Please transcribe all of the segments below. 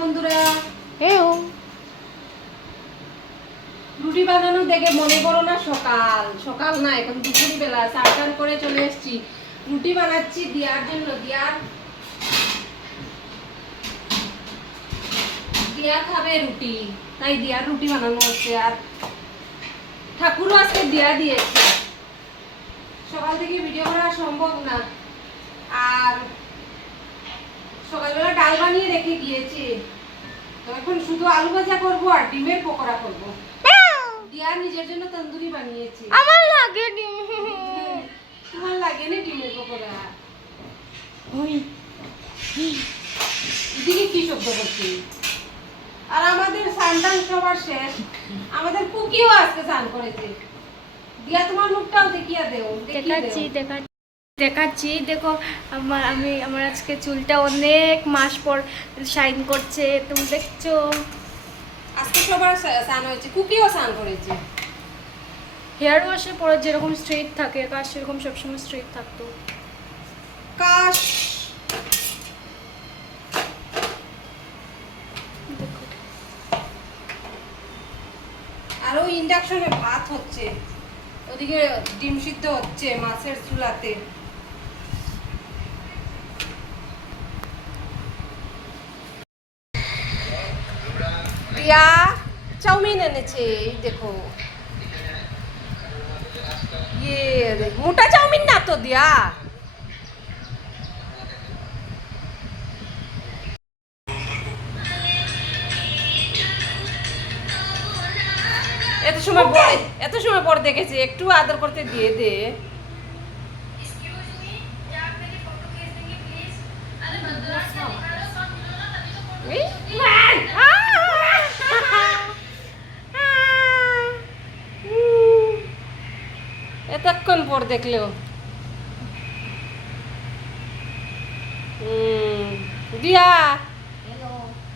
বন্ধুরা। হেও। রুটি বানানো দেখে মনে করো না সকাল। সকাল না এখন চারটার করে চলে এসেছি। রুটি বানাচ্ছি দিয়ার জন্য। দিয়া খাবে রুটি। তাই দিয়ার রুটি বানানো হচ্ছে। আর ঠাকুরও আজকে দিয়া দিয়েছে। সকাল থেকে ভিডিও করা সম্ভব না আর সকালবেলা ডাল বানিয়ে রেখে গিয়েছি। তো এখন শুধু আলু ভাজা করব আর ডিমের পকোড়া করব। দিয়া নিজের জন্য তন্দুরি বানিয়েছি। আমার লাগে নি তোমার লাগে না ডিমের পকোড়া। ওই। এদিকে কি শব্দ করছি? আর আমাদের সান্ডান সবার শেষ। আমাদের কুকিও আজকে স্নান করেছে। দিয়া তোমার মুখটাও দেখিয়া দেও দেখাচ্ছি দেখাচ্ছি। দেখাচ্ছি দেখো আমার আমি আমার আজকে চুলটা অনেক মাস পর শাইন করছে তুমি দেখছ? আজকে সবার স্নান হয়েছে কুকিও স্নান করেছে। হেয়ার ওয়াশের পরে যেরকম স্ট্রেট থাকে কাশ সেরকম সবসময় স্ট্রেট থাকতো। কাশ! দেখো। আর ওই ইন্ডাকশনে ভাত হচ্ছে ওদিকে ডিম সিদ্ধ হচ্ছে মাছের চুলাতে। প্রিয়া চাউমিন এনেছে এই দেখো। ইয়ে মোটা চাউমিন না তো দিয়া? এত সময় পরে এত সময় পর দেখেছি একটু আদর করতে দিয়ে দে। এই? এতক্ষণ পর দেখলেও। দিয়া।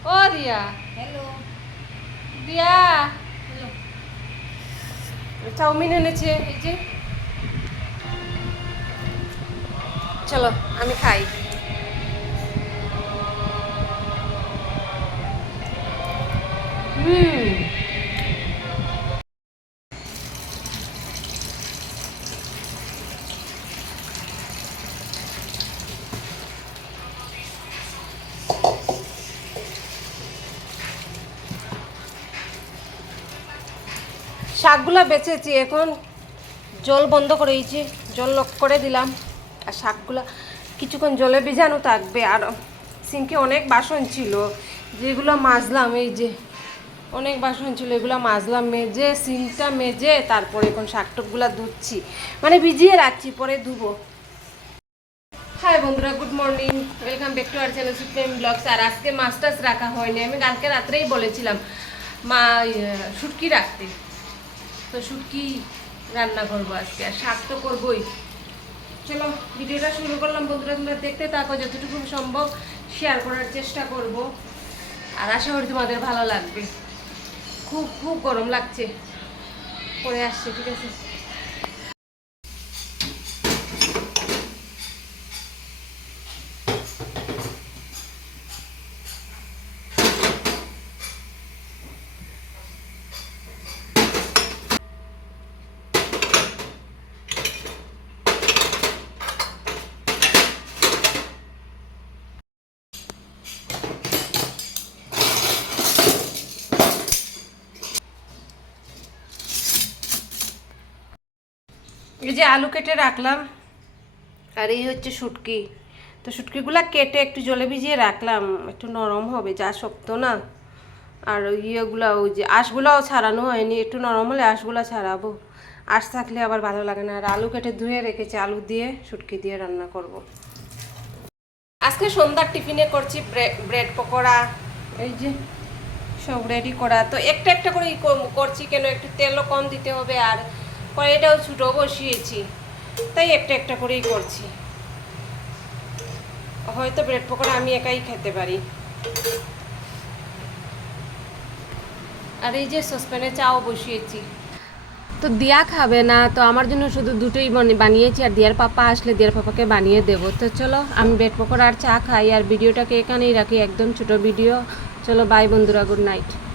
ও দিয়া। দিয়া। চাউমিন এনেছে এই যে। চলো আমি খাই। শাকগুলা বেচেছি এখন জল বন্ধ করে দিয়েছি জল লক করে দিলাম। আর শাকগুলা কিছুক্ষণ জলে ভিজানো থাকবে। আর সিঙ্কে অনেক বাসন ছিল যেগুলো মাজলাম এই যে অনেক বাসন ছিল এগুলো মাজলাম মেজে সিঙ্কটা মেজে তারপরে এখন শাক টুকগুলা ধুচ্ছি। মানে ভিজিয়ে রাখছি পরে ধুবো। হাই বন্ধুরা good morning welcome back to our channel supreme blogs আর আজকে মাছ রাখা হয়নি আমি কালকে রাত্রেই বলেছিলাম মা ইয়ে, শুটকি রাখতে। তো শুটকি রান্না করব আজকে, আর শাক তো করবোই। চলো, ভিডিওটা শুরু করলাম বন্ধুরা, তোমরা দেখতে থাকো, যতটুকু সম্ভব শেয়ার করার চেষ্টা করব। আর আশা করি তোমাদের ভালো লাগবে। খুব খুব গরম লাগছে। পরে আসছে, ঠিক আছে? এই যে আলু কেটে রাখলাম। আর এই হচ্ছে শুটকি। তো শুটকিগুলো কেটে একটু জলে ভিজিয়ে রাখলাম, একটু নরম হবে, যা শক্ত না। আর ইয়েগুলো, ওই যে আঁশগুলোও ছাড়ানো হয়নি, একটু নরম হলে আঁশগুলো ছাড়াবো। আঁশ থাকলে আবার ভালো লাগে না। আর আলু কেটে ধুয়ে রেখেছি, আলু দিয়ে শুটকি দিয়ে রান্না করব। আজকে সন্ধ্যার টিফিনে করছি ব্রেড পকোড়া, এই যে সব রেডি করা। তো একটা একটা করে, করছি কেন? একটু তেলও কম দিতে হবে আর কড়াইটাও ছোটো বসিয়েছি। তাই একটা একটা করেই করছি। হয়তো ব্রেড পকোড়া আমি একাই খেতে পারি। আর এই যে সসপ্যানে চাও বসিয়েছি। তো দিয়া খাবে না, তো আমার জন্য শুধু দুটোই বানি- বানিয়েছি, আর দিয়ার পাপা আসলে দিয়ার পাপাকে বানিয়ে দেবো। তো চলো, আমি ব্রেড পকোড়া আর চা খাই, আর ভিডিওটাকে এখানেই রাখি, একদম ছোট ভিডিও। চলো বাই বন্ধুরা গুড নাইট